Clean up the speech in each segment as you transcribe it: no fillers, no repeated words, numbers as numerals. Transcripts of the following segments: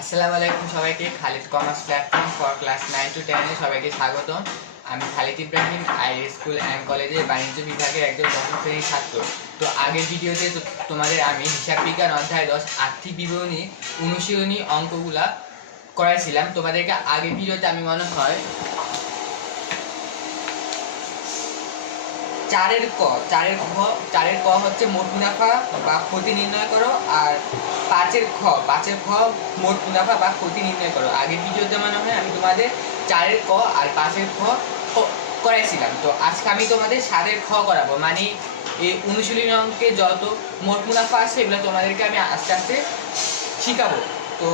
আসসালামু আলাইকুম সবাইকে। Khalid commerce platform for class 9 to 10 এ সবাইকে স্বাগতম। আমি Khalid Ibrahim, IA school and কলেজের বাণিজ্য বিভাগের একজন দশম শ্রেণীর ছাত্র। তো আগের ভিডিওতে তোমাদের আমি হিসাব বিজ্ঞান অধ্যায় 10 আর্থিক বিবরণী অনুশীলনী অঙ্কগুলা করাইছিলাম। তোমাদেরকে আগের ভিডিওতে আমি মনে হয় চারের ক হচ্ছে মোট মুনাফা বা ক্ষতি নির্ণয় করো, আর পাঁচের খ মোট মুনাফা বা ক্ষতি নির্ণয় করো। আগের ভিডিওতে মনে হয় আমি তোমাদের চারের ক আর পাঁচের খ করাইছিলাম। তো আজকে আমি তোমাদের সাতের খ করাবো, মানে এই অনুশীলনী অঙ্কে যত মোট মুনাফা আছে এগুলো তোমাদেরকে আমি আস্তে আস্তে শিখাবো। তো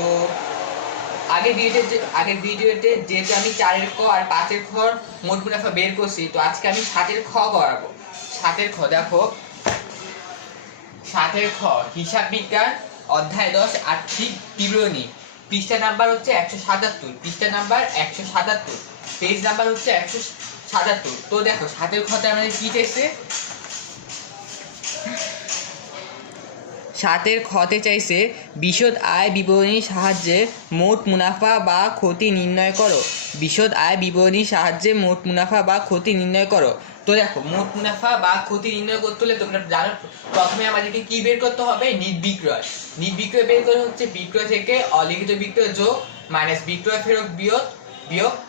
আগের ভিডিওতে যেহেতু আমি চারের ক আর পাঁচের খ মোট মুনাফা বের করছি, তো আজকে আমি সাতের খ করাবো। সাতের খ দেখো, সাতের খ হিসাব বিজ্ঞান অধ্যায় 10 আর্থিক বিবরণী, পৃষ্ঠা নাম্বার হচ্ছে 177, পৃষ্ঠা নাম্বার 177, পেজ নাম্বার হচ্ছে 177। তো দেখো সাতের খতে আমাদের কি চাইছে, সাতের খতে চাইছে বিশদ আয় বিবরণীর সাহায্যে মোট মুনাফা বা ক্ষতি নির্ণয় করো। বিশদ আয় বিবরণীর সাহায্যে মোট মুনাফা বা ক্ষতি নির্ণয় করো। তো দেখো মোট মুনাফা বা ক্ষতি নির্ণয় করতে হলে তোমরা জানো প্রথমে আমাদেরকে কি বের করতে হবে, নিট বিক্রয়। নিট বিক্রয় বের করে হচ্ছে বিক্রয় থেকে অলিখিত বিক্রয় যোগ মাইনাস বিক্রয় ফেরত বিয়োগ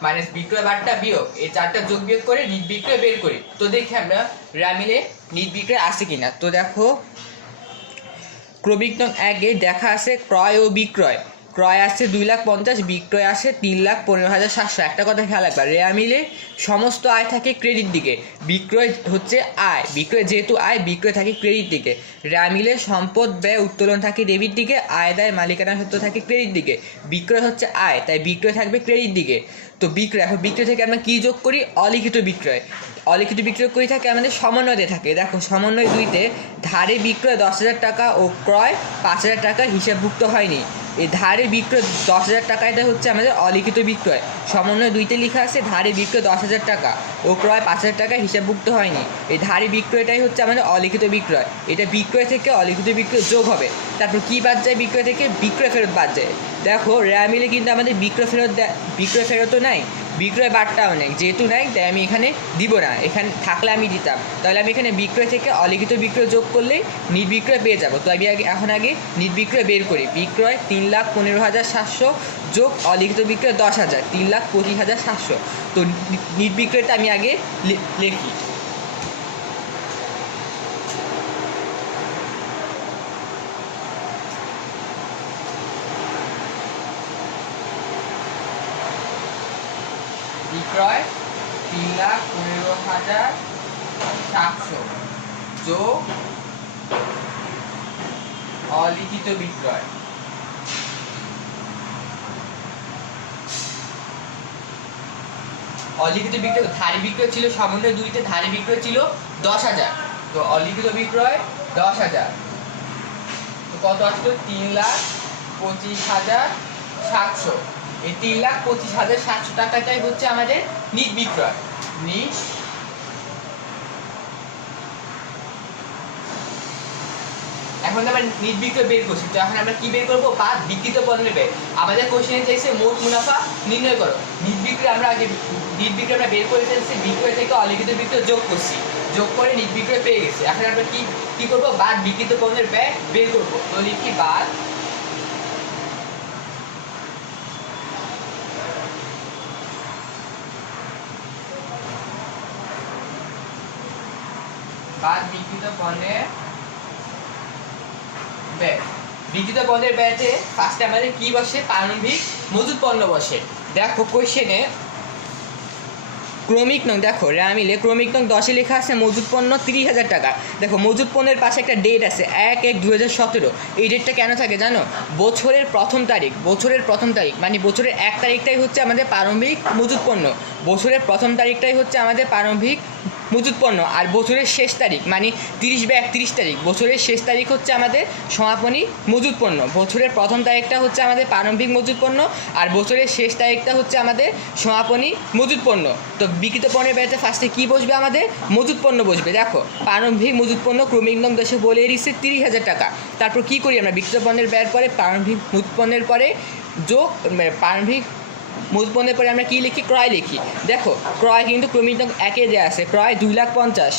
মাইনাস বিক্রয় বার্তা বিয়োগ, এই চারটা যোগ বিয়োগ করে নিট বিক্রয় বের করি। তো দেখি আমরা রামিলে নিট বিক্রয় আসে কিনা। তো দেখো ক্রমিক নং 1-এ দেখা আছে ক্রয় ও বিক্রয়। ক্রয় আসছে 2,50,000, বিক্রয় আসে 3,15,700। একটা কথা খেয়াল রাখবা, রেয়া মিলে সমস্ত আয় থাকে ক্রেডিট দিকে, বিক্রয় হচ্ছে আয়, বিক্রয় যেহেতু আয় বিক্রয় থাকে ক্রেডিট দিকে। রেয়া মিলে সম্পদ ব্যয় উত্তোলন থাকে ডেবিট দিকে, আয় দায় মালিকানা সত্ত্ব থাকে ক্রেডিট দিকে। বিক্রয় হচ্ছে আয়, তাই বিক্রয় থাকবে ক্রেডিট দিকে। তো বিক্রয়, এখন বিক্রয় থেকে আমরা কী যোগ করি, অলিখিত বিক্রয়। অলিখিত বিক্রয় করে থাকে আমাদের সমন্বয়তে থাকে। দেখো সমন্বয় 2-তে ধারে বিক্রয় 10,000 টাকা ও ক্রয় 5,000 টাকা হিসাবভুক্ত হয়নি। এই ধারে বিক্রয় 10,000 টাকা, এটা হচ্ছে আমাদের অলিখিত বিক্রয়। সমন্বয় 2-তে লেখা আছে ধারে বিক্রয় 10,000 টাকা ও ক্রয় 5,000 টাকা হিসাবভুক্ত হয়নি। এই ধারে বিক্রয়টাই হচ্ছে আমাদের অলিখিত বিক্রয়। এটা বিক্রয় থেকে অলিখিত বিক্রয় যোগ হবে। তারপর কী বাদ যায়, বিক্রয় থেকে বিক্রয় ফেরত বাদ যায়। দেখো রেয়া মিলে কিন্তু আমাদের বিক্রয় ফেরতও নাই, বিক্রয় বার্তাও নেই। যেহেতু নাই তাই আমি এখানে দিব না, এখানে থাকলে আমি দিতাম। তাহলে আমি এখানে বিক্রয় থেকে অলিখিত বিক্রয় যোগ করলেই নিট বিক্রয় পেয়ে যাব। তো আমি এখন আগে নিট বিক্রয় বের করি। বিক্রয় 3,15,700 যোগ অলিখিত বিক্রয় 10,000, 3,25,700। তো নিট বিক্রয়টা আমি আগে লিখি। বিক্রয় 3,15,700 যোগ অলিখিত বিক্রয়। অলিখিত বিক্রয় ধারে বিক্রয় ছিল সমন্বয় 2-তে, ধারে বিক্রয় ছিল 10,000, তো অলিখিত বিক্রয় 10,000। তো কত আসলো, 3,25,700। এই 3,25,700 টাকাটাই হচ্ছে আমাদের নিট বিক্রয়। নিট এখন আমরা নিট বিক্রয় বের করছি। তো এখন আমরা কি বের করবো, বা বিক্রিত পণ্যের ব্যয়। আমাদের কোশ্চেনে চাইছে মোট মুনাফা নির্ণয় করো। নিট বিক্রয় আমরা বের করে ফেলছি, বিক্রয় থেকে অলিখিত বিক্রয় যোগ করছি, যোগ করে নিট বিক্রয় পেয়ে গেছি। এখন আমরা কি করবো, বাদ বিক্রিত পণ্যের ব্যয় বের করবো। তো লিখি বাদ বিক্রিত পণ্যের ব্যয়। বিক্রিত পণ্যের ব্যয়তে ফার্স্টে আমাদের কি বসে, প্রারম্ভিক মজুদ পণ্য বসে। দেখো কোশ্চেনে ক্রমিক নং, দেখো রামিলে ক্রমিক নং 10-এ লেখা আছে মজুদ পণ্য 30,000 টাকা। দেখো মজুদ পণ্যের পাশে একটা ডেট আছে 1/1/2017। এই ডেটটা কেন থাকে জানো, বছরের প্রথম তারিখ মানে বছরের 1 তারিখটাই হচ্ছে আমাদের প্রারম্ভিক মজুদ পণ্য। বছরের প্রথম তারিখটাই হচ্ছে আমাদের প্রারম্ভিক মজুত পণ্য, আর বছরের শেষ তারিখ মানে 30 বা 31 তারিখ, বছরের শেষ তারিখ হচ্ছে আমাদের সমাপনী মজুত পণ্য। বছরের প্রথম তারিখটা হচ্ছে আমাদের প্রারম্ভিক মজুত পণ্য, আর বছরের শেষ তারিখটা হচ্ছে আমাদের সমাপনী মজুত পণ্য। তো বিক্রিত পণ্যের ব্যাপারে ফার্স্টে কী বসবে, আমাদের মজুত পণ্য বসবে। দেখো প্রারম্ভিক মজুত পণ্য ক্রমিক নং 10 বলে দিচ্ছে 30,000 টাকা। তারপর কী করি আমরা, বিক্রিত পণ্যের ব্যয়ের পরে প্রারম্ভিক মজুত পণ্যের পরে যোগ প্রারম্ভিক মজুত পণ্যের পরে আমরা কী লিখি, ক্রয় লিখি। দেখো ক্রয় কিন্তু ক্রমিক নং 1 দেওয়া আছে, ক্রয় 2,50,000,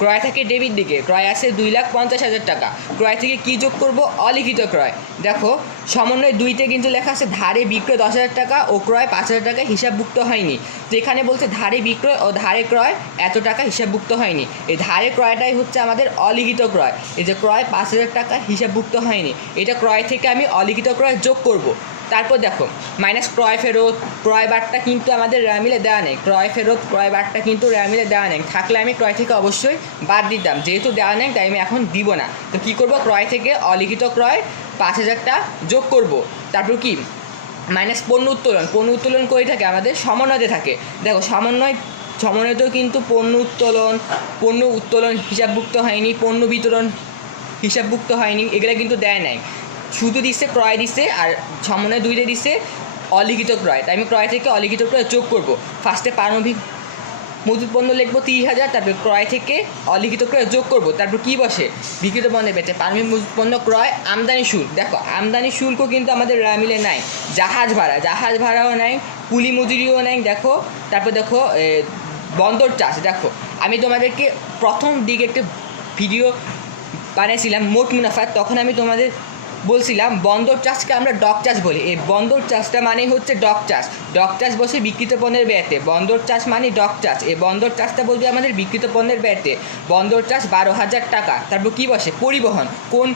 ক্রয় থেকে ডেবিট দিকে ক্রয় আছে 2,50,000 টাকা। ক্রয় থেকে কী যোগ করব, অলিখিত ক্রয়। দেখো সমন্বয় 2তে কিন্তু লেখা আছে ধারে বিক্রয় 10,000 টাকা ও ক্রয় 5,000 টাকা হিসাবভুক্ত হয়নি। তো এখানে বলছে ধারে বিক্রয় ও ধারে ক্রয় এত টাকা হিসাবভুক্ত হয়নি। এই ধারে ক্রয়টাই হচ্ছে আমাদের অলিখিত ক্রয়। এই যে ক্রয় 5,000 টাকা হিসাবভুক্ত হয়নি, এটা ক্রয় থেকে আমি অলিখিত ক্রয় যোগ করব। তারপর দেখো মাইনাস ক্রয় ফেরত, ক্রয় বারটা কিন্তু আমাদের রেয়ামিলে দেওয়া নেই, ক্রয় ফেরত ক্রয় বারটা কিন্তু রেয়ামিলে দেওয়া নেই, থাকলে আমি ক্রয় থেকে অবশ্যই বাদ দিতাম, যেহেতু দেওয়া নেই তাই আমি এখন দিব না। তো কী করব, ক্রয় থেকে অলিখিত ক্রয় 5,000টা যোগ করব। তারপর কি মাইনাস পণ্য উত্তোলন, পণ্য উত্তোলন করে থাকে আমাদের সমন্বয়তে থাকে। দেখো সমন্বয়তেও কিন্তু পণ্য উত্তোলন হিসাবভুক্ত হয়নি, পণ্য বিতরণ হিসাবভুক্ত হয়নি, এগুলো কিন্তু দেয় নাই, শুধু দিচ্ছে ক্রয় দিচ্ছে, আর সমন্বয় 2তে দিচ্ছে অলিখিত ক্রয়। তাই আমি ক্রয় থেকে অলিখিত ক্রয় যোগ করব। ফার্স্টে প্রারম্ভিক মজুত পণ্য লিখবো 30,000, তারপর ক্রয় থেকে অলিখিত ক্রয় যোগ করব। তারপর কী বসে, বিক্রিত পণ্যের বেচে প্রারম্ভিক মজুত পণ্য ক্রয় আমদানি শুল্ক। দেখো আমদানি শুল্কও কিন্তু আমাদের মিলে নাই, জাহাজ ভাড়াও নাই, কুলি মজুরিও নাই। দেখো তারপর দেখো বন্দর চাষ। দেখো আমি তোমাদেরকে প্রথম দিকে একটা ভিডিও বানিয়েছিলাম মোট মুনাফা, তখন আমি তোমাদের বলছিলাম বন্দর চাষকে আমরা ডক চাষ বলি। এই বন্দর চাষটা মানেই হচ্ছে ডক চাষ বসে বিক্রিত পণ্যের ব্যয়তে, বন্দর চাষ মানে ডক চাষ। এই বন্দর চাষটা বলবে আমাদের বিক্রিত পণ্যের ব্যয়তে, বন্দর চাষ 12,000 টাকা। তারপর কী বসে, পরিবহন, কোন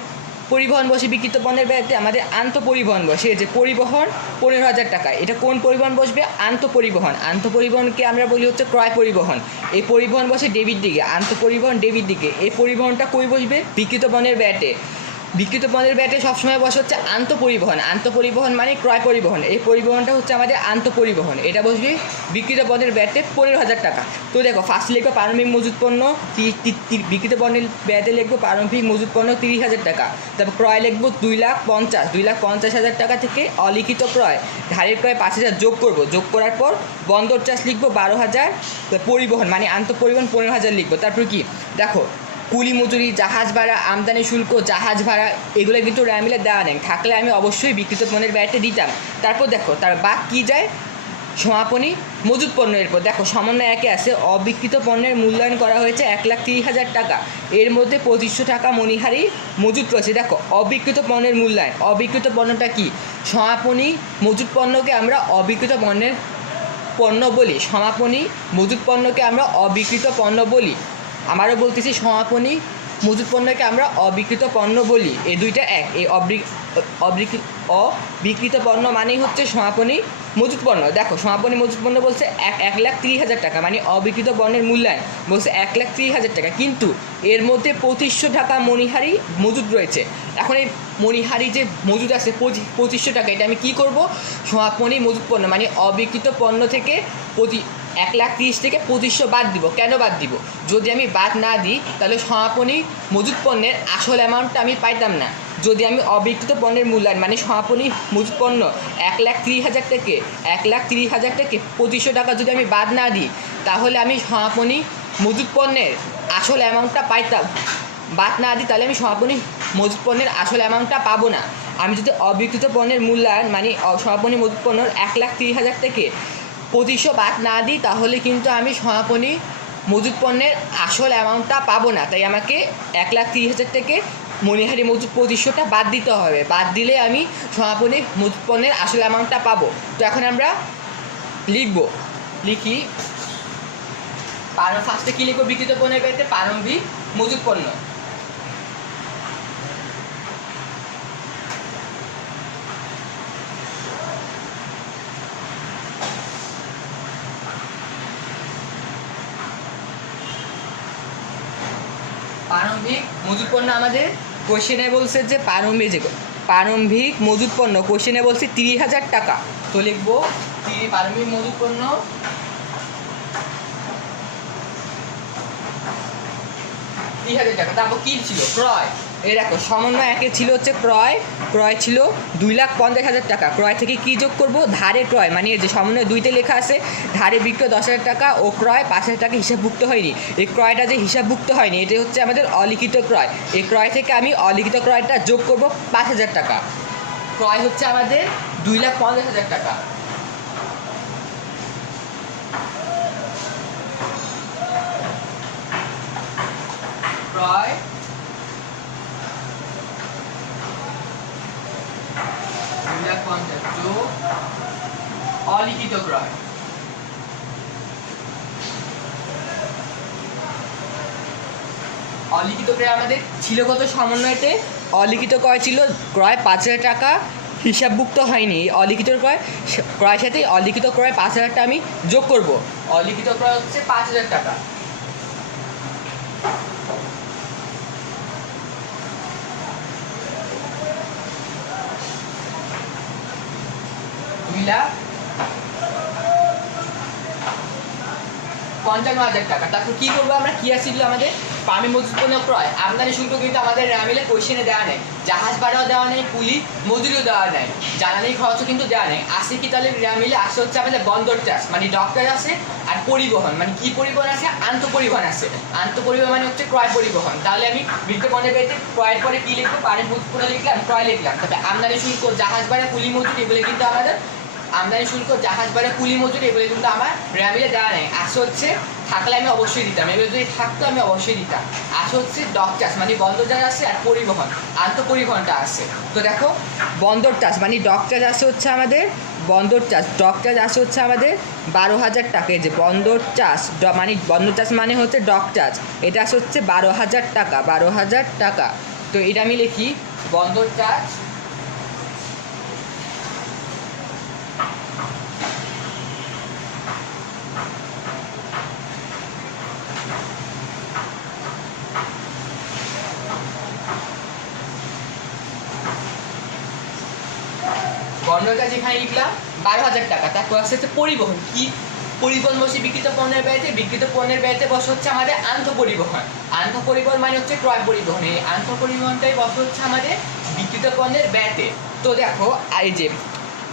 পরিবহন বসে বিক্রিত পণ্যের ব্যয়তে, আমাদের আন্তঃপরিবহন বসে, যে পরিবহন 15,000 টাকা। এটা কোন পরিবহন বসবে, আন্তঃপরিবহনকে আমরা বলি হচ্ছে ক্রয় পরিবহন। এই পরিবহন বসে ডেবিট দিকে, আন্তঃপরিবহন ডেবিট দিকে। এই পরিবহনটা কই বসবে, বিক্রিত পণ্যের ব্যয়তে। বিক্রিত পণ্যের ব্যয়তে সবসময় বসে হচ্ছে আন্তঃপরিবহন মানে ক্রয় পরিবহন। এই পরিবহনটা হচ্ছে আমাদের আন্তঃপরিবহন, এটা বসবে বিক্রিত পণ্যের ব্যয়তে 15,000 টাকা। তো দেখো ফার্স্ট লিখবো প্রারম্ভিক মজুত পণ্য, বিক্রিত পণ্যের ব্যয়তে লিখবো প্রারম্ভিক মজুত পণ্য 30,000 টাকা। তারপর ক্রয় লিখবো 2,50,000 টাকা থেকে অলিখিত ক্রয় ধারের ক্রয় 5,000 যোগ করব। যোগ করার পর বন্দর চাষ লিখবো 12,000, পরিবহন মানে আন্তঃপরিবহন 15,000 লিখবো। তারপর কি দেখো কুলি মজুরি, জাহাজ ভাড়া, আমদানি শুল্ক, জাহাজ ভাড়া এগুলো কিন্তু রেয়ামিলে দেওয়া নেই, থাকলে আমি অবশ্যই বিক্রিত পণ্যের ব্যয়টা দিতাম। তারপর দেখো তার বাদ কী যায়, সমাপনী মজুত পণ্য। এরপর দেখো সমন্বয় 1 আছে অবিকৃত পণ্যের মূল্যায়ন করা হয়েছে 1,30,000 টাকা, এর মধ্যে 2,500 টাকা মণিহারি মজুত রয়েছে। দেখো অবিকৃত পণ্যের মূল্যায়ন, অবিকৃত পণ্যটা কি, সমাপনী মজুত পণ্যকে আমরা অবিকৃত পণ্য বলি, সমাপনী মজুত পণ্যকে আমরা অবিকৃত পণ্য বলি। আমারও বলতেছি সমাপনী মজুত পণ্যকে আমরা অবিকৃত পণ্য বলি, এই দুইটা এক। এই অবিকৃত পণ্য মানেই হচ্ছে সমাপনী মজুত পণ্য। দেখো সমাপনী মজুত পণ্য বলছে 1,30,000 টাকা, মানে অবিকৃত পণ্যের মূল্যায়ন বলছে 1,30,000 টাকা, কিন্তু এর মধ্যে 2,500 টাকা মণিহারি মজুত রয়েছে। এখন এই মণিহারি যে মজুত আছে 2,500 টাকা, এটা আমি কী করব, সমাপনী মজুত পণ্য মানে অবিকৃত পণ্য থেকে 1,30,000 থেকে 2,500 বাদ দিব। কেন বাদ দিব, যদি আমি বাদ না দিই তাহলে সমাপনী মজুত পণ্যের আসল অ্যামাউন্টটা আমি পাইতাম না। যদি আমি অবিকৃত পণ্যের মূল্যায়ন মানে সমাপনী মজুত পণ্য 1,30,000 থেকে 2,500 টাকা যদি আমি বাদ না দিই, তাহলে আমি সমাপনী মজুত পণ্যের আসল অ্যামাউন্টটা পাইতাম। বাদ না দিই তাহলে আমি সমাপনী মজুত পণ্যের আসল অ্যামাউন্টটা পাবো না। আমি যদি অবিকৃত পণ্যের মূল্যায়ন মানে সমাপনী মজুত পণ্যের 1,30,000 থেকে 2,500 বাদ না দিই, তাহলে কিন্তু আমি সমাপনী মজুত পণ্যের আসল অ্যামাউন্টটা পাবো না। তাই আমাকে 1,30,000 থেকে মণিহারি মজুত 2,500টা বাদ দিতে হবে, বাদ দিলে আমি সমাপনী মজুত পণ্যের আসল অ্যামাউন্টটা পাবো। তো এখন আমরা লিখি ফার্স্টে কী লিখবো, বিক্রিত পণ্যের ব্যয়তে প্রারম্ভিক মজুত পণ্য। প্রারম্ভিক মজুত পণ্য আমাদের কোশ্চেনে বলছে যে প্রারম্ভিক মজুত পণ্য কোশ্চেনে বলছে 30,000 টাকা। তো লিখবো প্রারম্ভিক মজুত পণ্য 3000 টাকা। তারপর কি ছিল? ক্রয়। এই দেখো সমন্বয় একে ছিল হচ্ছে ক্রয় ছিল 2,50,000 টাকা। ক্রয় থেকে কি যোগ করব? ধারে ক্রয়, মানে যে সমন্বয় 2তে লেখা আছে ধারে বিক্রয় 10,000 টাকা ও ক্রয় 5,000 টাকা হিসাবভুক্ত হয়নি। এই ক্রয়টা যে হিসাবভুক্ত হয়নি এটা হচ্ছে আমাদের অলিখিত ক্রয়। এই ক্রয় থেকে আমি অলিখিত ক্রয়টা যোগ করব 5,000 টাকা। ক্রয় হচ্ছে আমাদের 2,50,000 টাকা। ক্রয় অলিখিত ক্রয়। অলিখিত ক্রয় আমাদের ছিল কত সমন্বয়তে? অলিখিত ক্রয় ছিল ক্রয় 5,000 টাকা, হিসাবভুক্ত হয়নি। অলিখিত ক্রয়ের সাথে অলিখিত ক্রয় 5,000 টাকা আমি যোগ করব। অলিখিত ক্রয় হচ্ছে 5,000 টাকা। মিলা 55,000 টাকা। তারপর কি করবো আমরা? কি আসছিল আমাদের? পামি মজুত পণ্য ক্রয়। আমদানি শুল্ক কিন্তু আমাদের রেমিলে কোয়েশ্চেনে দেওয়া নেই। জাহাজ ভাড়াও দেওয়া নেই, কুলি মজুরিও দেওয়া নেই, জ্বালানি খরচও কিন্তু দেওয়া নেই। আসে কি তাহলে রেমিলে? আসে হচ্ছে আমাদের বন্দর চাষ মানে ডক্টর আছে, আর পরিবহন মানে কি পরিবহন আছে? আন্তঃপরিবহন আছে। আন্তঃপরিবহন মানে হচ্ছে ক্রয় পরিবহন। তাহলে আমি বিক্রয় পণ্যের বেতে ক্রয়ের পরে কি লিখবো? পানি মজুত পণ্য লিখলাম, ক্রয় লিখলাম। তবে আমদানি শুল্ক, জাহাজ ভাড়া, কুলি মজুরি এগুলো কিন্তু আমাদের আমদানি শুল্ক, জাহাজ ভাড়া, কুলি মজুরি এগুলো কিন্তু আমার রেমিলে দেওয়া নেই। আসে হচ্ছে থাকলে আমি অবশ্যই দিতাম, এগুলো যদি থাকতো আমি অবশ্যই দিতাম। আসে হচ্ছে ডক চাষ মানে বন্দর চাষ আছে, আর পরিবহন আন্তঃপরিবহনটা আছে। তো দেখো বন্দর চাষ মানে ডক চাষ আছে হচ্ছে আমাদের বন্দর চাষ, ডক চাষ আছে হচ্ছে আমাদের 12,000 টাকা। এই যে বন্দর চাষ মানে বন্দর চাষ মানে হচ্ছে ডক চাষ, এটা আছে হচ্ছে 12,000 টাকা। 12,000 টাকা। তো এটা আমি লিখি বন্দর চাষ বর্ণটা যেখানে লিখলাম 12,000 টাকা। তারপর আসছে পরিবহন। কি পরিবহন বসে? বিকৃত পণ্যের ব্যয়তে। বিকৃত পণ্যের ব্যয়তে বসে হচ্ছে আমাদের আন্তঃপরিবহন। আন্তঃপরিবহন মানে হচ্ছে ক্রয় পরিবহন। এই আন্তঃপরিবহনটাই বসে হচ্ছে আমাদের বিকৃত পণ্যের ব্যয়তে। তো দেখো এই যে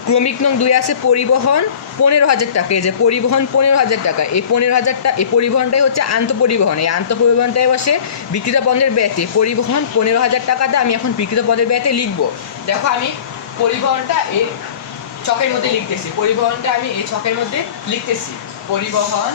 ক্রমিক নং 2 আছে পরিবহন 15,000 টাকা। এই যে পরিবহন 15,000 টাকা। এই 15,000 টাকা এই পরিবহনটাই হচ্ছে আন্তঃপরিবহন। এই আন্তঃপরিবহনটাই বসে বিকৃত পণ্যের ব্যয়তে। পরিবহন 15,000 টাকাতে আমি এখন বিকৃত পণ্যের ব্যয়তে লিখবো। দেখো আমি পরিবহনটা এই ছকের মধ্যে লিখতেছি। পরিবহনটা আমি এই ছকের মধ্যে লিখতেছি। পরিবহন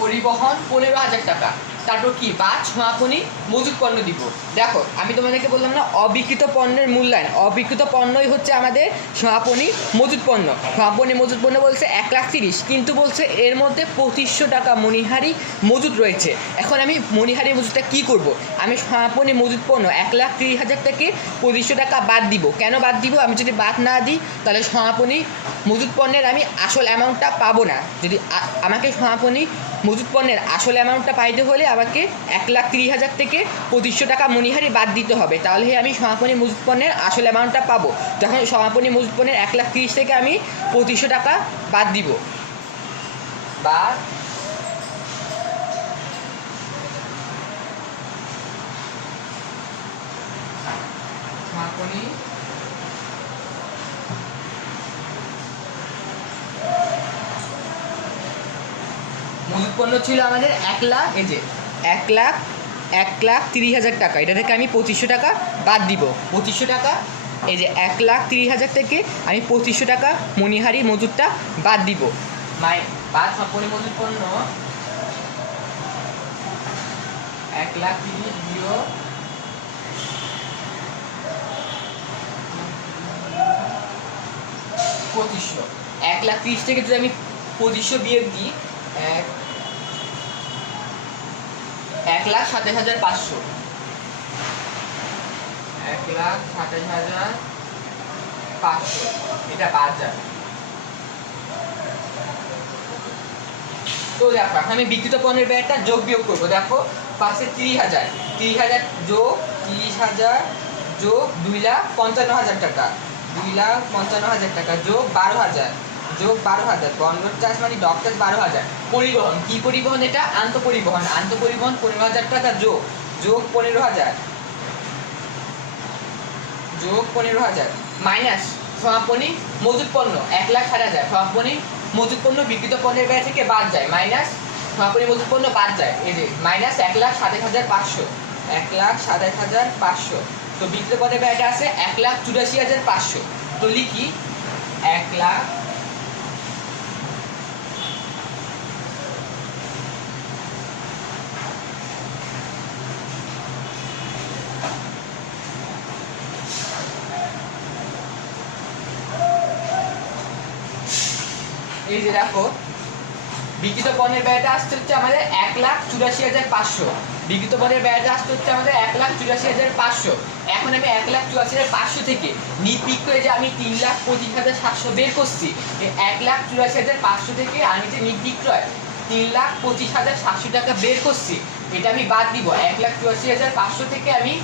পরিবহন 15,000 টাকা। তারপর কি? বাদ সমাপনী মজুত পণ্য দিব। দেখো আমি তোমাদেরকে বললাম না অবিকৃত পণ্যের মূল্যায়ন। অবিকৃত পণ্যই হচ্ছে আমাদের সমাপনী মজুত পণ্য। সমাপনী মজুত পণ্য বলছে 1,30,000, কিন্তু বলছে এর মধ্যে 2,500 টাকা মণিহারি মজুত রয়েছে। এখন আমি মণিহারি মজুতটা কি করব? আমি সমাপনী মজুত পণ্য 1,30,000 থেকে 2,500 টাকা বাদ দিব। কেন বাদ দিব? আমি যদি বাদ না দিই তাহলে সমাপনী মজুত পণ্যের আমি আসল অ্যামাউন্টটা পাবো না। যদি আমাকে সমাপনী মজুত পণ্যের আসল অ্যামাউন্টটা পাইতে হলে আমাকে 1,30,000 থেকে 2,500 টাকা মণিহারি বাদ দিতে হবে। তাহলে আমি সমাপনী মজুত পণ্যের আসল অ্যামাউন্টটা পাবো। তখন সমাপনী মজুত পণ্যের 1,30,000 থেকে আমি 2,500 টাকা বাদ দিব। বাদ সমাপনী মজুত পণ্য ছিল আমাদের 1,30,000 টাকা। এটা থেকে আমি 2,500 টাকা বাদ দিব। 2,500 টাকা এই যে 1,30,000 থেকে আমি 2,500 টাকা মণিহারি মজুতটা বাদ দিব। বাদ সমাপনী মজুত পণ্য 1,30,000 বিয়োগ 2,500। 1,30,000 থেকে যদি আমি 2,500 বিয়োগ দিই 1,27,500। 1,27,500 এটা বাদ যাবে। তো দেখো এখন আমি বিকৃত পণ্যের ব্যয়টা যোগ বিয়োগ করবো। দেখো পাশে 30,000 যোগ 30,000 যোগ 2,55,000 টাকা, 2,55,000 টাকা যোগ 12,000 যোগ 12,000, বন্দর চার্জ মানে ডক চার্জ 12,000, পরিবহন কি পরিবহন এটা আন্তঃপরিবহন, আন্তঃপরিবহন 15,000 টাকা যোগ 15,000 যোগ 15,000 মাইনাস সমাপনী মজুত পণ্য 1,60,000, সমাপনী মজুত পণ্য বিক্রিত পণ্যের ব্যয় থেকে বাদ যায়, মাইনাস সমাপনী মজুত পণ্য বাদ যায়, এই যে মাইনাস 1,27,500, 1,27,500। তো বিক্রিত পণ্যের ব্যয়টা আছে 1,84,500। তো লিখি 1,00,000 এই যে দেখো বিক্রিত পণ্যের ব্যয়টা আসছে হচ্ছে আমাদের 1,84,500, বিক্রিত পণ্যের ব্যয়টা আসছে হচ্ছে আমাদের 1,84,500। এখন আমি 1,84,500 থেকে নিট বিক্রয় যে আমি 3,25,700 বের করছি, এই 1,84,500 থেকে আমি যে নিট বিক্রয় 3,25,700 টাকা বের করছি, এটা আমি বাদ দিব। 1,84,500 থেকে আমি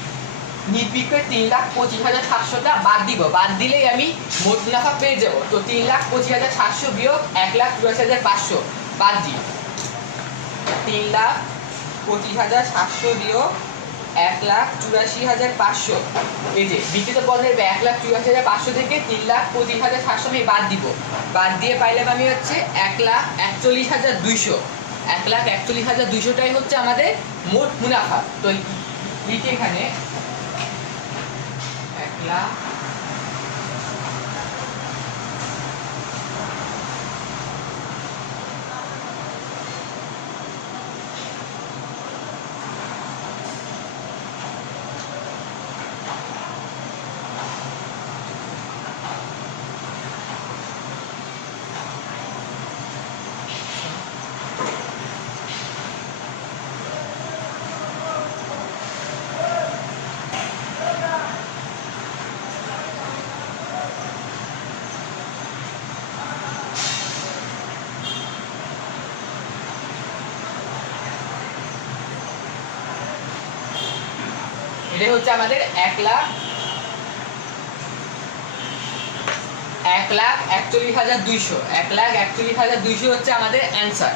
নিট বিক্রয় 3,25,700টা বাদ দিব, বাদ দিলেই আমি মোট মুনাফা পেয়ে যাব। তো 3,25,700 বিয়োগ 1,84,500 বাদ দিই, 3,25,700 বিয়োগ 1,84,500, এই যে বিক্রিত পণ্যের ব্যয় 1,84,500 থেকে 3,25,700 আমি বাদ দিব, বাদ দিয়ে পাইলাম আমি হচ্ছে 1,41,200, 1,41,200টাই হচ্ছে আমাদের মোট মুনাফা। তো লিখি এখানে 1,00,000 এটা হচ্ছে আমাদের 1,41,200, 1,41,200 হচ্ছে আমাদের অ্যান্সার।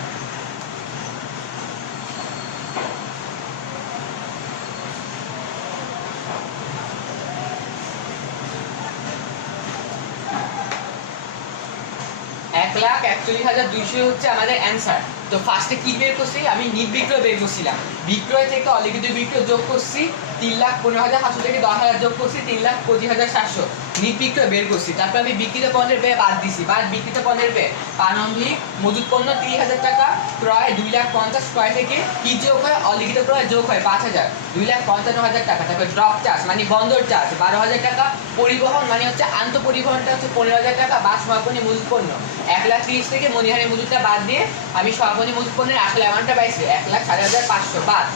হচ্ছে আমাদের অ্যান্সার। তো ফার্স্টে কি বের করছি, আমি নিট বিক্রয় বের করছিলাম, বিক্রয় থেকে অলিখিত বিক্রয় যোগ করছি 3,15,700 থেকে 10,000 যোগ করছি 3,25,700, নিট বিক্রয় বের করছি। তারপর আমি বিক্রিত পণ্যের ব্যয় বাদ দিছি, বাদ বিক্রিত পণ্যের ব্যয় প্রারম্ভিক মজুত পণ্য 30,000 টাকা, ক্রয় 2,50,000, ক্রয় থেকে কি যোগ হয় অলিখিত ক্রয় যোগ হয় 5,000, 2,55,000 টাকা। তারপর ড্রপ চার্জ মানে বন্দর চার্জ 12,000 টাকা, পরিবহন মানে হচ্ছে আন্তঃপরিবহনটা হচ্ছে 15,000 টাকা, বা সমাপনী মজুত পণ্য 1,30,000 থেকে মনিহারি মজুতটা বাদ দিয়ে আমি সমাপনী মজুত পণ্যের আসলে অ্যামাউন্টটা পাইছি 1,60,500 বাদ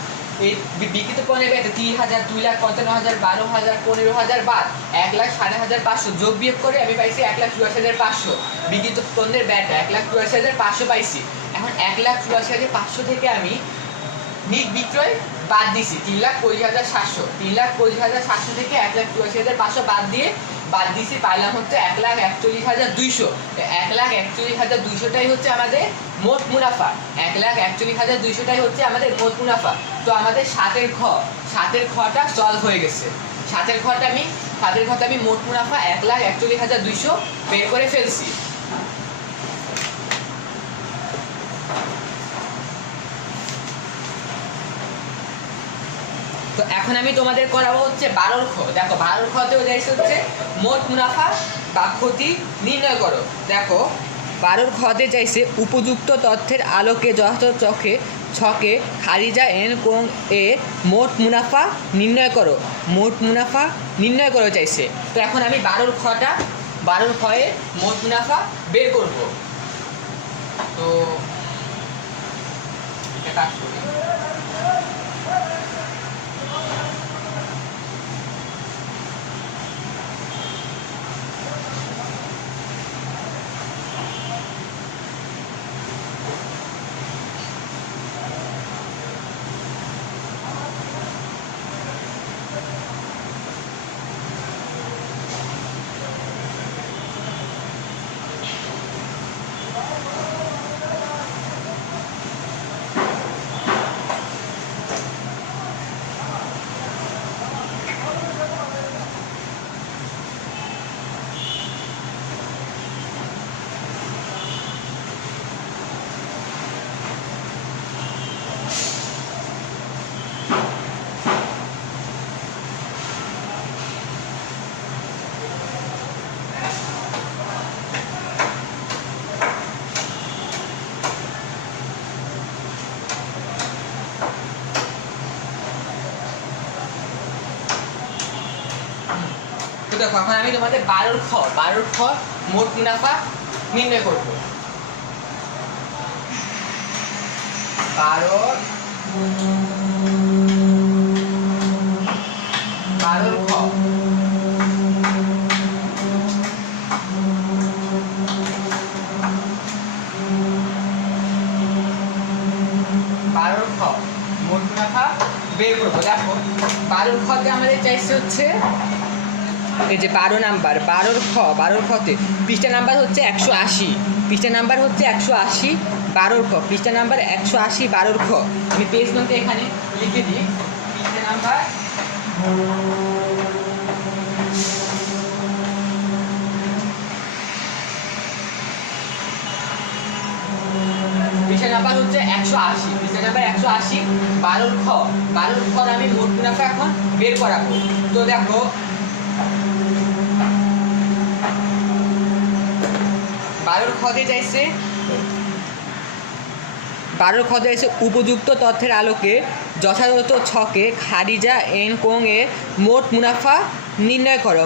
এই বিক্রিত পণ্যের ব্যয় 30,000, 2,55,000, 12,000, 15,000 বাদ 1,60,500 যোগ বিয়োগ করে আমি পাইছি 1,84,500। বিক্রিত পণ্যের ব্যয়টা 1,84,500 পাইছি। এখন 1,84,500 থেকে আমি নিট বিক্রয় বাদ দিছি 3,25,700, 3,25,700 থেকে 1,84,500 বাদ দিছি পাইলাম হচ্ছে 1,41,200। 1,41,200টাই হচ্ছে আমাদের মোট মুনাফা, 1,41,200টাই হচ্ছে আমাদের মোট মুনাফা। তো আমাদের 7-এর খটা সলভ হয়ে গেছে। 7-এর খটা আমি মোট মুনাফা 1,41,200 বের করে ফেলছি। তো এখন আমি তোমাদের করাবো হচ্ছে 12 খ। দেখো 12 খতেও যাইছে হচ্ছে মোট মুনাফা বা ক্ষতি নির্ণয় করো। দেখো 12 খতে চাইছে উপযুক্ত তথ্যের আলোকে যথাযথ ছকে খারিজা এন কোং এ মোট মুনাফা নির্ণয় করো, মোট মুনাফা নির্ণয় করো চাইছে। তো এখন আমি 12 খয়ে মোট মুনাফা বের করব। তো এটা কাজ করি। দেখো এখন আমি তোমাদের 12 খ মোট মুনাফা নির্ণয় করবো। 12 খ মোট মুনাফা বের করবো। দেখো 12 খতে আমাদের চাইছে হচ্ছে এই যে 12 খতে পৃষ্ঠা নাম্বার হচ্ছে 180, পৃষ্ঠা নাম্বার হচ্ছে 180 12 খ, পৃষ্ঠা নাম্বার 180 12 খ। আমি পেজ নাম্বার এখানে লিখে দিই, পৃষ্ঠা নাম্বার পৃষ্ঠা নাম্বার হচ্ছে 180, পৃষ্ঠা নাম্বার 180 12 খ আমি মোট মুনাফা এখন বের করাবো। তো দেখো 12 খতে চাইছে উপযুক্ত তথ্যের আলোকে যথাযথ ছকে খারিজা এন কোং এ মোট মুনাফা নির্ণয় করো।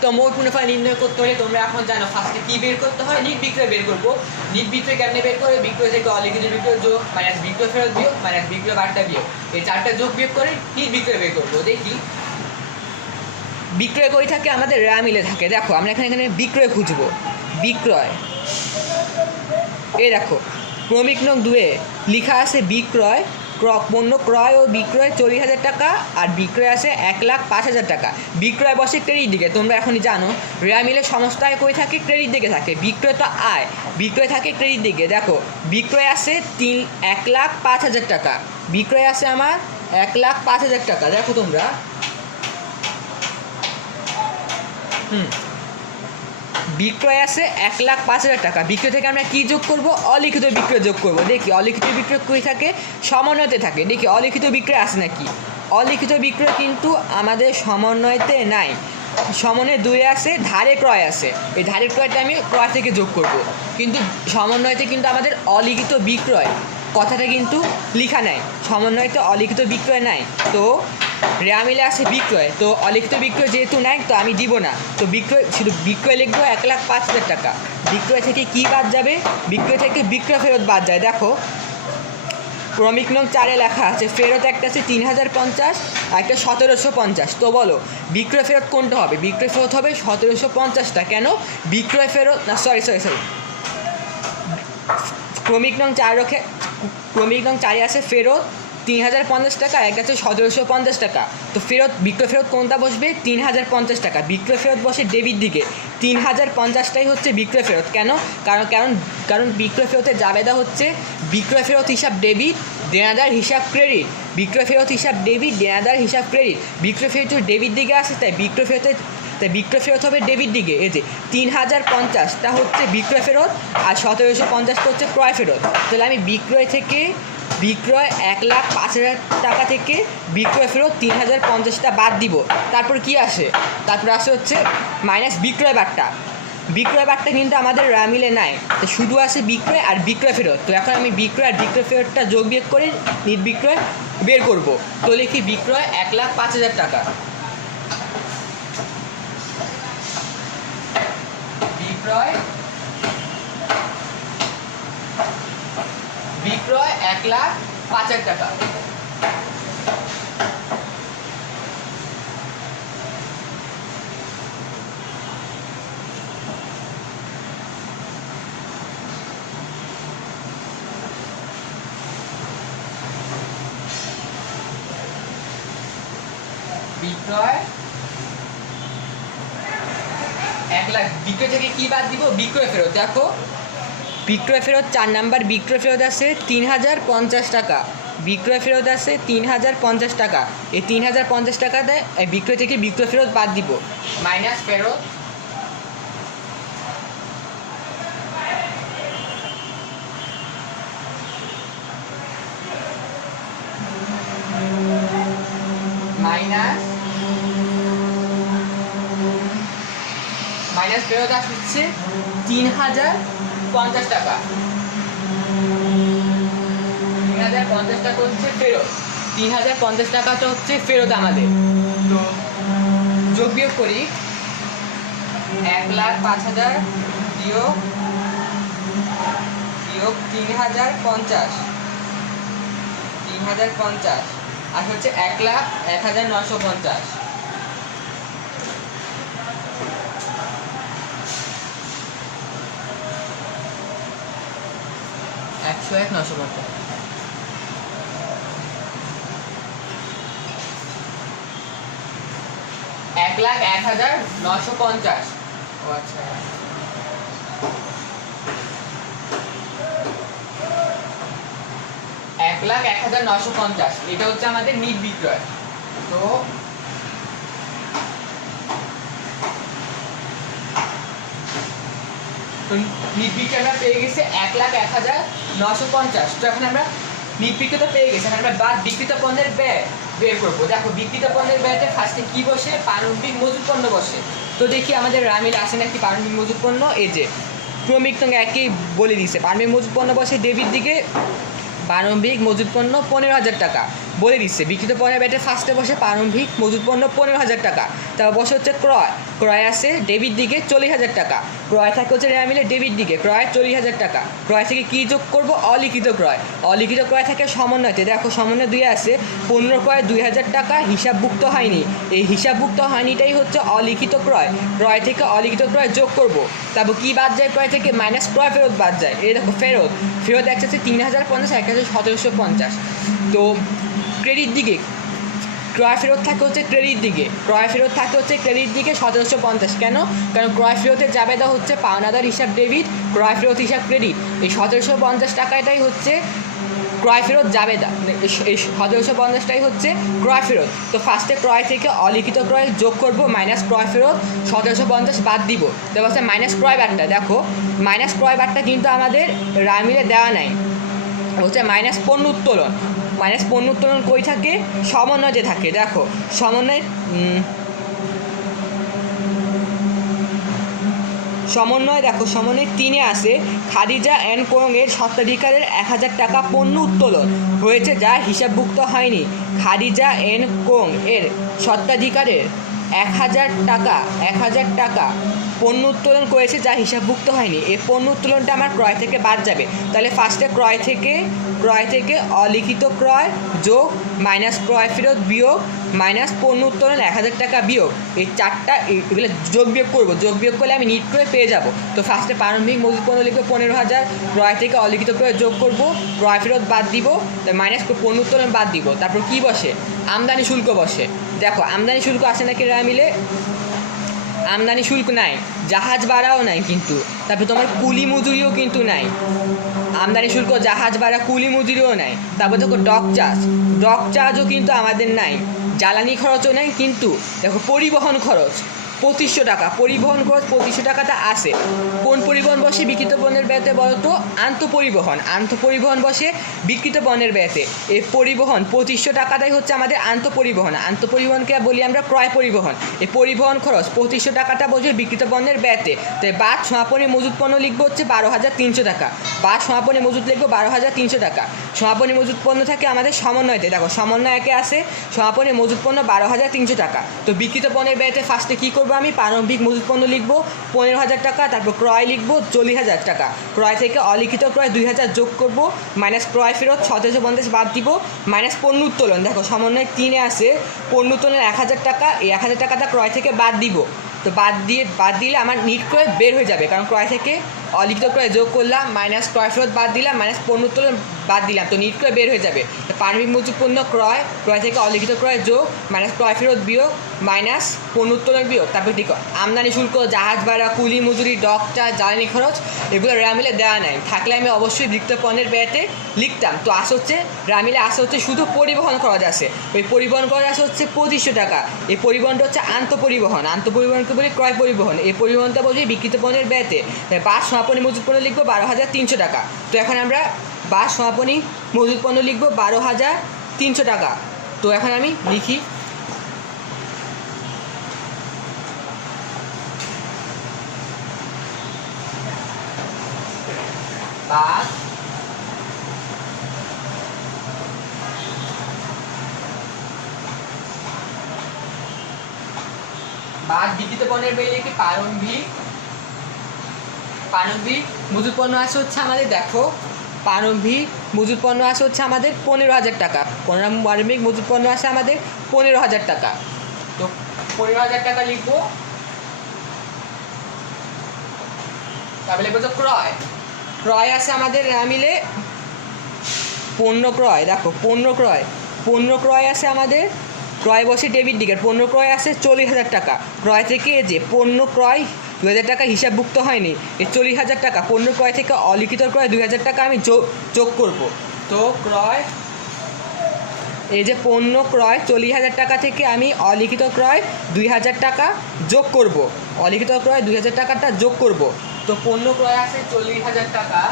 তো মোট মুনাফা নির্ণয় করতে হলে তোমরা এখন জানো ফার্স্টে কি বের করতে হয়, নিট বিক্রয় বের করবো। নিট বিক্রয় কেমনে বের করে, বিক্রয় থেকে অলিখিত বিক্রয় যোগ মাইনাস বিক্রয় ফেরত বিয়োগ মাইনাস বিক্রয় বার্তা বিয়োগ, এই 4টা যোগ বিয়োগ করে নিট বিক্রয় বের করবো। দেখি বিক্রয় কই থাকে, আমাদের রা মিলে থাকে। দেখো আমরা এখানে বিক্রয় খুঁজবো। বিক্রয় এই দেখো ক্রমিক নং 2 লেখা আছে বিক্রয় পণ্য ক্রয় ও বিক্রয় 40,000 টাকা আর বিক্রয় আছে 1,05,000 টাকা। বিক্রয় বসে ক্রেডিট দিকে, তোমরা এখনই জানো রেয়া মিলে সমস্ত আয় কই থাকে, ক্রেডিট দিকে থাকে। বিক্রয় তো আয়, বিক্রয় থাকে ক্রেডিট দিকে। দেখো বিক্রয় আছে 1,05,000 টাকা, বিক্রয় আছে আমার 1,05,000 টাকা। দেখো তোমরা বিক্রয় আছে 1,05,000 টাকা, বিক্রয় থেকে আমরা কি যোগ করব, অলিখিত বিক্রয় যোগ করব। দেখি অলিখিত বিক্রয় কই থাকে, সমন্বয়তে থাকে। দেখি অলিখিত বিক্রয় আছে নাকি, অলিখিত বিক্রয় কিন্তু আমাদের সমন্বয়তে নাই। সমন্বয় 2 আছে, ধারে ক্রয় আছে, এই ধারে ক্রয়টা আমি ক্রয় থেকে যোগ করব। কিন্তু সমন্বয়তে কিন্তু আমাদের অলিখিত বিক্রয় কথাটা কিন্তু লেখা নাই, সমন্বয়তে অলিখিত বিক্রয় নাই। তো রেয়া মিলে আছে বিক্রয়, তো অলিখিত বিক্রয় যেহেতু নাই তো আমি দিব না। তো বিক্রয় শুধু বিক্রয় লিখবো 1,05,000 টাকা। বিক্রয় থেকে কি বাদ যাবে, বিক্রয় থেকে বিক্রয় ফেরত বাদ যায়। দেখো ক্রমিক নং 4 লেখা আছে ফেরত একটা আছে 3,050 আর একটা 1,750। তো বলো বিক্রয় ফেরত কোনটা হবে, বিক্রয় ফেরত হবে 1,750টা। কেন বিক্রয় ফেরত না, সরি ক্রমিক নং 4 আছে ফেরত 3,050 টাকা, একটা আছে 1,750 টাকা। তো বিক্রয় ফেরত কোনটা বসবে, 3,050 টাকা। বিক্রয় ফেরত বসে ডেবিট দিকে, 3,050টাই হচ্ছে বিক্রয় ফেরত। কেন, কারণ বিক্রয় ফেরতের জাবেদা হচ্ছে বিক্রয় ফেরত হিসাব ডেবিট, দেনাদার হিসাব ক্রেডিট। বিক্রয় ফেরত হিসাব ডেবিট, দেনাদার হিসাব ক্রেডিট। বিক্রয় ফেরত ডেবিট দিকে আসে, তাই বিক্রয় ফেরত হবে ডেবিট দিকে। এই যে 3,050টা হচ্ছে বিক্রয় ফেরত আর 1,750টা হচ্ছে ক্রয় ফেরত। তাহলে আমি বিক্রয় 1,05,000 টাকা থেকে বিক্রয় ফেরত 3,050টা বাদ দিব। তারপর কি আসে, তারপর আসে হচ্ছে মাইনাস বিক্রয় বার্তা। বিক্রয় বার্তা কিন্তু আমাদের রা মিলে নাই, তো শুধু আছে বিক্রয় আর বিক্রয় ফেরত। তো এখন আমি বিক্রয় আর বিক্রয় ফেরতটা যোগ বিয়োগ করে নিট বিক্রয় বের করব। তো লিখি বিক্রয় 1,05,000 টাকা, বিক্রয় 1,05,000 টাকা। বিক্রয় 1,00,000, বিক্রয় থেকে কি বাদ দিব, বিক্রয় ফেরত। দেখো বিক্রয় ফেরত 4 নাম্বার বিক্রয় ফেরত আছে 3,050 টাকা, বিক্রয় ফেরত আছে 3,050 টাকা। এই 3,050 টাকাতে বিক্রয় থেকে বিক্রয় ফেরত বাদ দিব, মাইনাস ফেরত মাইনাস ফেরত আসছে 3,050 টাকা। 3,050 টাকা হচ্ছে ফেরত, 3,050 টাকাটা হচ্ছে ফেরত আমাদের। তো যোগ বিয়োগ করি 1,05,000 বিয়োগ 3,050 আর হচ্ছে 1,01,950। 101,950। 1,01,950। ও আচ্ছা, 1,01,950 এটা হচ্ছে আমাদের নিট বিক্রয়। তো নিট বিক্রয়টা পেয়ে গেছে 1,01,950। তো এখন আমরা নিট বিক্রিত পেয়ে গেছি, এখন আমরা বাদ বিক্রিত পণ্যের ব্যয় বের করবো। দেখো বিক্রিত পণ্যের ব্যয়তে ফার্স্টে কি বসে, প্রারম্ভিক মজুত পণ্য বসে। তো দেখি আমাদের রামিল আসে নাকি প্রারম্ভিক মজুত পণ্য। এই যে ক্রমিক সঙ্গে একই বলে দিচ্ছে, প্রারম্ভিক মজুত পণ্য বসে ডেবিট দিকে, প্রারম্ভিক মজুত পণ্য 15,000 টাকা বলে দিচ্ছে। বিক্রিত পণ্যের ব্যাটে ফার্স্টে বসে প্রারম্ভিক মজুত পণ্য 15,000 টাকা। তারপর বসে হচ্ছে ক্রয় আসে ডেবিট দিকে 40,000 টাকা। ক্রয় থাকে হচ্ছে রেয়া মিলে ডেবিট দিকে, ক্রয় 40,000 টাকা। ক্রয় থেকে কী যোগ করবো, অলিখিত ক্রয়। অলিখিত ক্রয় থাকে সমন্বয়তে, দেখো সমন্বয় 2 আছে, 15 ক্রয় 2,000 টাকা হিসাবভুক্ত হয়নি। এই হিসাবভুক্ত হয়নিটাই হচ্ছে অলিখিত ক্রয়। ক্রয় থেকে অলিখিত ক্রয় যোগ করব। তারপর কী বাদ যায়, ক্রয় থেকে মাইনাস ক্রয় ফেরত বাদ যায়। এই দেখো ফেরত একটা হচ্ছে 3,050, একটা হচ্ছে 1,750। তো ক্রেডিট দিকে ক্রয় ফেরত থাকে হচ্ছে ক্রেডিট দিকে, 1,750। কেন? কারণ ক্রয় ফেরতের জাবেদা হচ্ছে পাওনাদার হিসাব ডেবিট, ক্রয় ফেরত হিসাব ক্রেডিট। এই 1,750 টাকাটাই হচ্ছে ক্রয় ফেরত জাবেদা, এই 1,750টাই হচ্ছে ক্রয় ফেরত। তো ফার্স্টে ক্রয় থেকে অলিখিত ক্রয় যোগ করব, মাইনাস ক্রয় ফেরত 1,750 বাদ দিব। তারপর হচ্ছে মাইনাস ক্রয় বারটা। দেখো মাইনাস ক্রয় বারটা কিন্তু আমাদের রামিলে দেওয়া নাই, হচ্ছে মাইনাস পণ্য উত্তোলন। মাইনাস পণ্য উত্তোলন কই থাকে, সমন্বয়ে থাকে। দেখো সমন্বয় দেখো সমন্বয় 3-এ আসে খাদিজা অ্যান্ড কোং-এর স্বত্বাধিকারের 1,000 টাকা পণ্য উত্তোলন হয়েছে যা হিসাবভুক্ত হয়নি। খাদিজা অ্যান্ড কোং-এর স্বত্বাধিকারের 1,000 টাকা পণ্য উত্তোলন করেছে যা হিসাবভুক্ত হয়নি। এই পণ্য উত্তোলনটা আমার ক্রয় থেকে বাদ যাবে। তাহলে ফার্স্টে ক্রয় থেকে অলিখিত ক্রয় যোগ মাইনাস ক্রয় ফেরত বিয়োগ মাইনাস পণ্য উত্তোলন 1,000 টাকা বিয়োগ, এই চারটা এগুলো যোগ বিয়োগ করবো। যোগ বিয়োগ করলে আমি নিট করে পেয়ে যাব। তো ফার্স্টে প্রারম্ভিক মজুত পণ্য লিখবো 15,000, ক্রয় থেকে অলিখিত ক্রয় যোগ করব, ক্রয় ফেরত বাদ দিব, মাইনাস পণ্য উত্তোলন বাদ দিব। তারপর কি বসে, আমদানি শুল্ক বসে। দেখো আমদানি শুল্ক আসে নাকি রা মিলে, আমদানি শুল্ক নাই, জাহাজ ভাড়াও নাই কিন্তু, তারপর তোমার কুলি মজুরিও কিন্তু নাই। আমদানি শুল্ক, জাহাজ ভাড়া, কুলি মজুরিও নাই। তারপর দেখো ডক চার্জও কিন্তু আমাদের নাই, জ্বালানি খরচও নাই। কিন্তু দেখো পরিবহন খরচ 2,500 টাকা, পরিবহন খরচ 2,500 টাকাটা আসে। কোন পরিবহন বসে বিকৃত পণ্যের ব্যয়তে বলতো, আন্তঃপরিবহন বসে বিকৃত পণ্যের ব্যয়তে। এই পরিবহন 2,500 টাকাটাই হচ্ছে আমাদের আন্তঃপরিবহনকে বলি আমরা ক্রয় পরিবহন। এই পরিবহন খরচ 2,500 টাকাটা বসে বিকৃত পণ্যের ব্যয়তে। তাই বাদ সমাপনী মজুত পণ্য লিখবো হচ্ছে 12,300 টাকা, বাদ সমাপনী মজুত লিখবো 12,300 টাকা। সমাপনী মজুত পণ্য থাকে আমাদের সমন্বয়তে, দেখো সমন্বয় একে আসে সমাপনী মজুত পণ্য 12,300 টাকা। তো বিকৃত পণ্যের ব্যয়তে ফার্স্টে কী করবো, আমি প্রারম্ভিক মজুত পণ্য লিখবো 15,000 টাকা, তারপর ক্রয় লিখবো 40,000 টাকা। ক্রয় থেকে অলিখিত ক্রয় 2,000 যোগ করবো, মাইনাস ক্রয় ফেরত 1,750 বাদ দিব, মাইনাস পণ্য উত্তোলন। দেখো সমন্বয় 3-এ আসে পণ্য উত্তোলনের 1,000 টাকা, এই 1,000 টাকাটা ক্রয় থেকে বাদ দিব। তো বাদ দিলে আমার নিট ক্রয় বের হয়ে যাবে, কারণ ক্রয় থেকে অলিখিত ক্রয় যোগ করলাম, মাইনাস ক্রয় ফেরত বাদ দিলাম, মাইনাস পণ্য উত্তোলন বাদ দিলাম, তো নিট ক্রয় বের হয়ে যাবে। প্রারম্ভিক মজুত পণ্য ক্রয় থেকে অলিখিত ক্রয় যোগ মাইনাস ক্রয় ফেরত বিয়োগ মাইনাস পণ্য উত্তোলন বিয়োগ। তারপর দেখো আমদানি শুল্ক, জাহাজ ভাড়া, কুলি মজুরি, ডক চার্জ, জ্বালানি খরচ এগুলো রামিলে দেওয়া নাই। থাকলে আমি অবশ্যই বিকৃত পণ্যের ব্যয়তে লিখতাম। তো হচ্ছে রামিলে হচ্ছে শুধু পরিবহন খরচ আছে, ওই পরিবহন খরচ আছে হচ্ছে 2,500 টাকা। এই পরিবহনটা হচ্ছে আন্তঃপরিবহনকে বলি ক্রয় পরিবহন। এই পরিবহনটা বলি বিকৃত পণ্যের ব্যয়তে। বাদ সমাপনী মজুত পণ্য লিখবো 12,300 টাকা। তো এখন আমরা বাদ সমাপনী মজুত পণ্য লিখবো 12,300 টাকা। তো এখন আমি লিখি বাদ বাদ বিক্রিত পণ্যের বেড়ে কি প্রারম্ভিক মজুত পণ্য আছে হচ্ছে আমাদের, দেখো প্রারম্ভিক মজুত পণ্য আছে হচ্ছে আমাদের 15,000 টাকা। প্রারম্ভিক মজুত পণ্য আছে আমাদের 15,000 টাকা। তো 15,000 টাকা লিখবো। তাহলে লিখবো ক্রয়। ক্রয় আছে আমাদের মিলে পণ্য ক্রয়, দেখো পণ্য ক্রয় আছে আমাদের, ক্রয় বসে ডেবিট দিকের, পণ্য ক্রয় আছে 40,000 টাকা। ক্রয় থেকে যে পণ্য ক্রয় 2,000 টাকা হিসাবভুক্ত হয়নি, এই 40,000 টাকা পণ্য ক্রয় থেকে অলিখিত ক্রয় 2,000 টাকা আমি যোগ করব। তো ক্রয়, এই যে পণ্য ক্রয় 40,000 টাকা থেকে আমি অলিখিত ক্রয় 2,000 টাকা যোগ করব, অলিখিত ক্রয় 2,000 টাকাটা যোগ করব। তো পণ্য ক্রয় আছে 40,000 টাকা,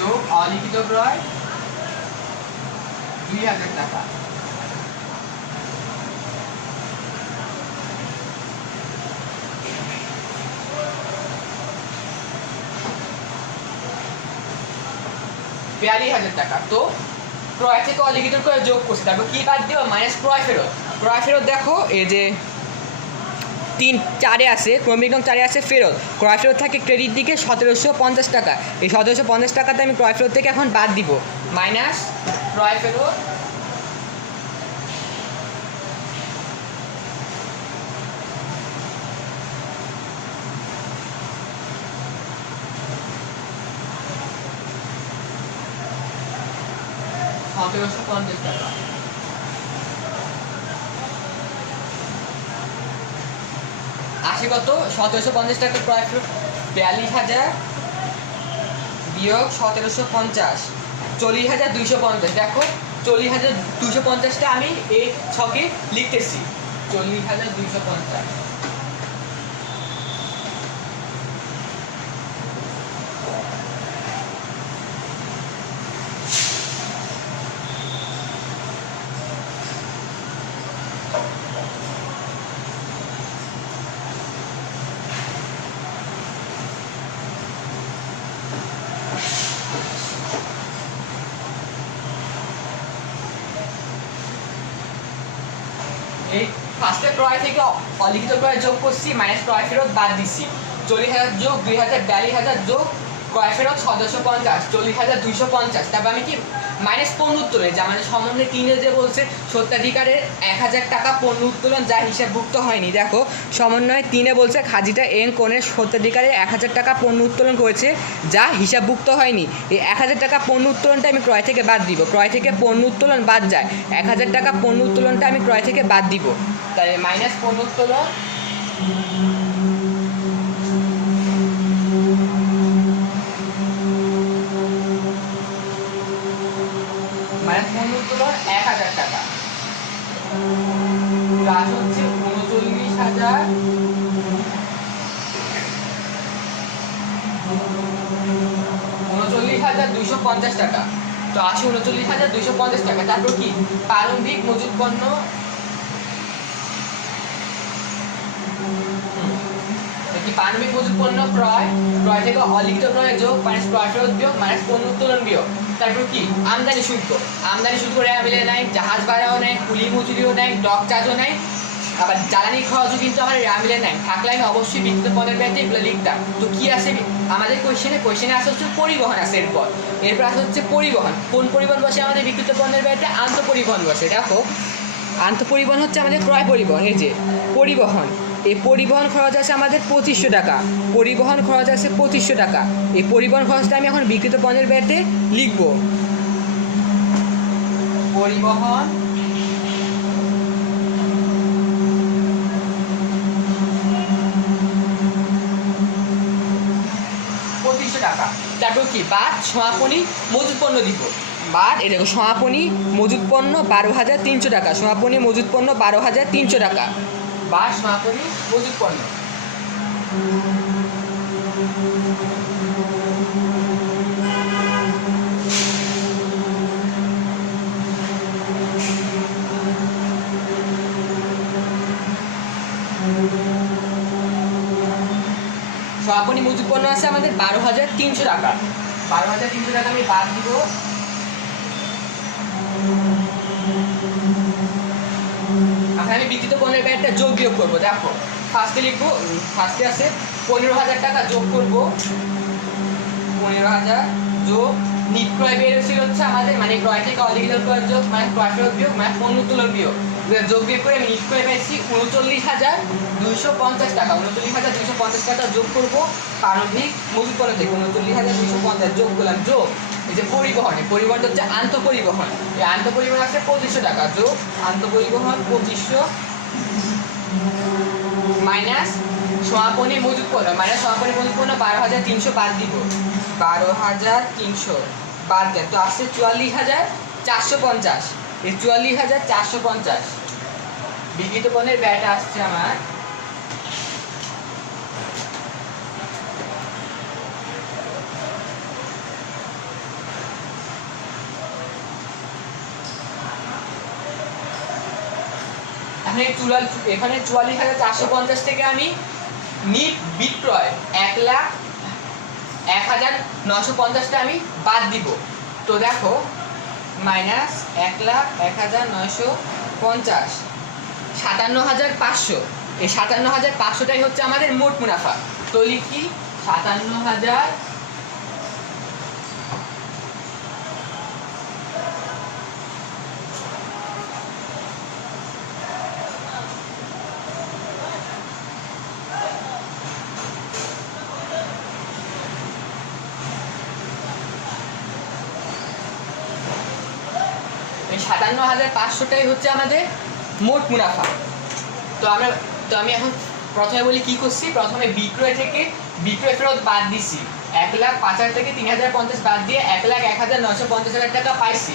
যোগ অলিখিত ক্রয় 2,000 টাকা। $42,000 টাকা। তো ক্রয় থেকে অলিখিত ক্রয় যোগ করছি, তারপর কি বাদ দিব? মাইনাস ক্রয় ফেরত। ক্রয় ফেরত দেখো এই যে 3-4 আছে, ক্রমিক নং 4 আছে ফেরত। ক্রয় ফেরত থাকে ক্রেডিট দিকে 1,750 টাকা। এই 1,750 টাকাতে আমি ক্রয় ফেরত থেকে এখন বাদ দিব, মাইনাস ক্রয় ফেরত টাকা। আসে কত? 1,750 টাকা ক্রয় ফেরত, 42,000 বিয়োগ 1,750, 40,250। দেখো 40,250টা আমি এই ছকে লিখতেছি, 40,250। এই ফার্স্টে ক্রয় থেকে অলিখিত ক্রয় যোগ করছি, মাইনাস ক্রয় ফেরত বাদ দিচ্ছি। 40,000 যোগ 2,000, 42,000 যোগ ক্রয় ফেরত 1,750, 40,250। তারপর আমি কি মাইনাস পণ্য উত্তোলন, যে আমাদের সমন্বয় 3-এ যে বলছে সত্ত্বাধিকারের 1,000 টাকা পণ্য উত্তোলন যা হিসাবভুক্ত হয়নি। দেখো সমন্বয় 3-এ বলছে খাজিটা এন কোণের সত্ত্বাধিকারের 1,000 টাকা পণ্য উত্তোলন করেছে যা হিসাবভুক্ত হয়নি। এই 1,000 টাকা পণ্য উত্তোলনটা আমি ক্রয় থেকে বাদ দিব, ক্রয় থেকে পণ্য উত্তোলন বাদ যায়, 1,000 টাকা পণ্য উত্তোলনটা আমি ক্রয় থেকে বাদ দিব। তাহলে মাইনাস পণ্য উত্তোলন মাইনাস পণ্য উত্তোলন 1,000 টাকা, প্লাস হচ্ছে 39,250 টাকা। তো আসে 39,250 টাকা। তারপর কি প্রারম্ভিক মজুত পণ্য, প্রারম্ভিক মজুত পণ্য ক্রয় থেকে অলিখিত ক্রয় যোগ মাইনাস ক্রয় ফেরত বিয়োগ মাইনাস পণ্য উত্তোলন বিয়োগ। তারপর কি আমদানি শুল্ক রেয়া মিলে নেয়, জাহাজ ভাড়াও নেয়, কুলি মজুরিও নেয়, ডক চার্জও নেয়, আবার জ্বালানি খরচও কিন্তু আমার রেয়া মিলে নেয়। থাকলে আমি অবশ্যই বিক্রিত পণ্যের ব্যয়তে এগুলো লিখতাম। তো কি আছে আমাদের কোয়েশ্চেনে আসে হচ্ছে পরিবহন আছে, এরপর আসে হচ্ছে পরিবহন। কোন পরিবহন বসে আমাদের বিক্রিত পণ্যের ব্যয়তে? আন্তঃপরিবহন বসে। দেখো আন্তঃপরিবহন হচ্ছে আমাদের ক্রয় পরিবহন। এই যে পরিবহন, এই পরিবহন খরচ আছে আমাদের 2,500 টাকা, পরিবহন খরচ আছে 2,500 টাকা। এই পরিবহন খরচটা আমি এখন বিক্রিত পণ্যের ব্যয়তে লিখব। পরিবহন টাকা। তারপর কি বাদ সমাপনী মজুত পণ্য দিব, বাদ এই দেখো সমাপনী মজুত পণ্য 12,300 টাকা, সমাপনী মজুত পণ্য 12,300 টাকা, বা সমাপনী মজুত পণ্য। সমাপনী মজুত পণ্য আছে আমাদের 12,300 টাকা। 12,300 টাকা আমি বাদ দিব। এখন আমি বিক্রিত পণ্যের ব্যয় একটা যোগ বিয়োগ করবো। দেখো ফার্স্টে লিখবো, ফার্স্টে আছে 15,000 টাকা যোগ করবো, 15,000 যোগ নিট ক্রয় ব্যয় ছিল হচ্ছে আমাদের মানে ক্রয় থেকে অলিখিত ক্রয় যোগ মানে ক্রয় ফেরত বিয়োগ মানে পণ্য উত্তোলন বিয়োগ, যোগ বিয়োগ করে আমি নিট ক্রয় পেয়েছি 39,250 টাকা। 39,250 টাকা যোগ করবো প্রারম্ভিক মজুত পণ্য থেকে 39,250 যোগ করলাম, যোগ এই যে পরিবহনে, পরিবহনটা হচ্ছে আন্তঃপরিবহন, এই আন্তঃপরিবহন আছে 2500 টাকা, যোগ আন্তঃপরিবহন 2500 মাইনাস সমাপনী মজুত পণ্য, মাইনাস সমাপনী মজুত পণ্য 12,300 বাদ দিব, 12,300 বাদ দেন তো আসছে 44,450। এই 44,450 বিক্রিত পণ্যের ব্যয়টা আসছে আমার এখানে 44,450 থেকে আমি নিট বিক্রয় 1,01,950টা আমি বাদ দিব। তো দেখো মাইনাস 1,01,950 57,500, এই 57,500টাই হচ্ছে আমাদের মোট মুনাফা। তো লিখি 57,000 57,500টাই হচ্ছে আমাদের মোট মুনাফা। তো আমি এখন প্রথমে বলি কি করছি, প্রথমে বিক্রয় থেকে বিক্রয় ফেরত বাদ দিছি, 1,05,000 থেকে 3,050 বাদ দিয়ে 1,01,950 টাকা পাইছি।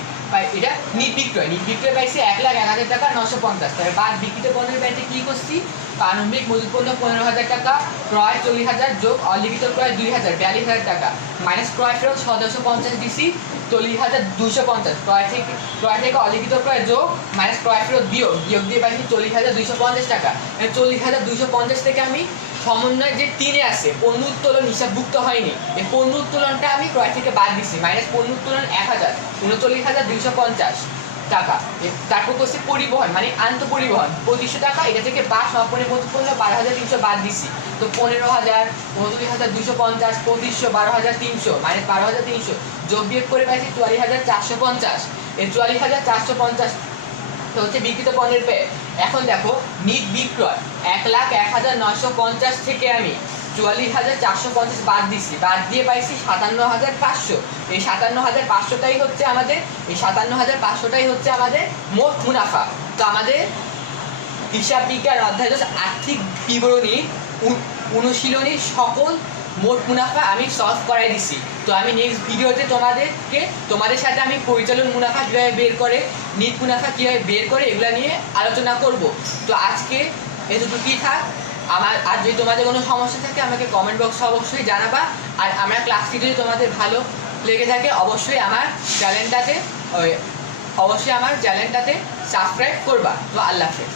এটা নিট বিক্রয় পাইছি 1,01,000 টাকা 950। তবে বাদ বিক্রিত পণ্যের ব্যয়তে কি করছি, প্রারম্ভিক মজুত পণ্য 15,000 টাকা, ক্রয় 40,000 যোগ অলিখিত ক্রয় 2,000 42,000 টাকা, মাইনাস ক্রয় ফেরত 150 দিছি 40,250, ক্রয় থেকে অলিখিত ক্রয় যোগ মাইনাস ক্রয় ফেরত বিয়োগ দিয়ে পাইছি 40,250 টাকা। 40,250 থেকে আমি সমন্বয় যে 3-এ আছে পণ্য উত্তোলন হিসাবভুক্ত হয়নি, এই পণ্য উত্তোলনটা আমি ক্রয় থেকে বাদ দিছি, মাইনাস পণ্য উত্তোলন 1,000 39,250 টাকা। তারপর করছে পরিবহন মানে আন্তঃপরিবহন 2500 টাকা, এটা থেকে বা সমাপনী মজুত পণ্য 12,300 বাদ দিছি। তো 15,000 29,250 2500 12,300 মাইনাস 12,300 যোগ বিয়োগ করে পাইছি 44,450। এই 44,450 তো হচ্ছে বিক্রিত পণ্যের ব্যয়। এখন দেখো নিট বিক্রয় 1,01,950 থেকে আমি 44,450 বাদ দিছি, বাদ দিয়ে পাইছি 57,500। এই 57,500টাই হচ্ছে আমাদের, এই 57,500টাই হচ্ছে আমাদের মোট মুনাফা। তো আমাদের হিসাব বিজ্ঞান অধ্যায় আর্থিক বিবরণী অনুশীলনীর সকল মোট মুনাফা আমি সলভ করাই দিছি। তো আমি নেক্সট ভিডিওতে তোমাদের সাথে আমি পরিচালন মুনাফা কীভাবে বের করে, নিট মুনাফা কীভাবে বের করে এগুলো নিয়ে আলোচনা করব। তো আজকে এতটুকুই থাক। আর যদি তোমাদের কোনো সমস্যা থাকে আমাকে কমেন্ট বক্সে অবশ্যই জানাবা। আর আমার ক্লাসটি যদি তোমাদের ভালো লেগে থাকে অবশ্যই আমার চ্যানেলটাতে সাবস্ক্রাইব করবা। তো আল্লাহ হাফেজ।